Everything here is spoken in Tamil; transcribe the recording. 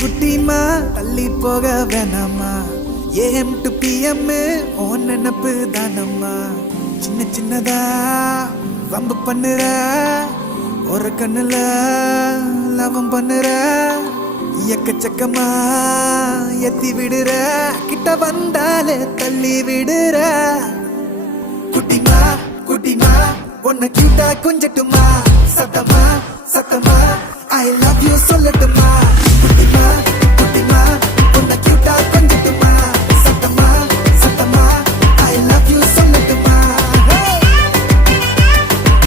குட்டிமா தள்ளி போக வேணாமா ஏஎம் டு பிஎம் ஓ நினப்பு தானம்மா சின்ன சின்னதா வம்பு பண்ணுற ஒரு கண்ணுல லவம் பண்ணுற எக்கச்சக்கமா எத்தி விடுற கிட்ட வந்தாலே தள்ளி விடுற குட்டிமா குட்டிமா உன்னை கிட்ட கொஞ்சட்டுமா சத்தமா சத்தமா ஐ லவ் யூ சொல்லட்டுமா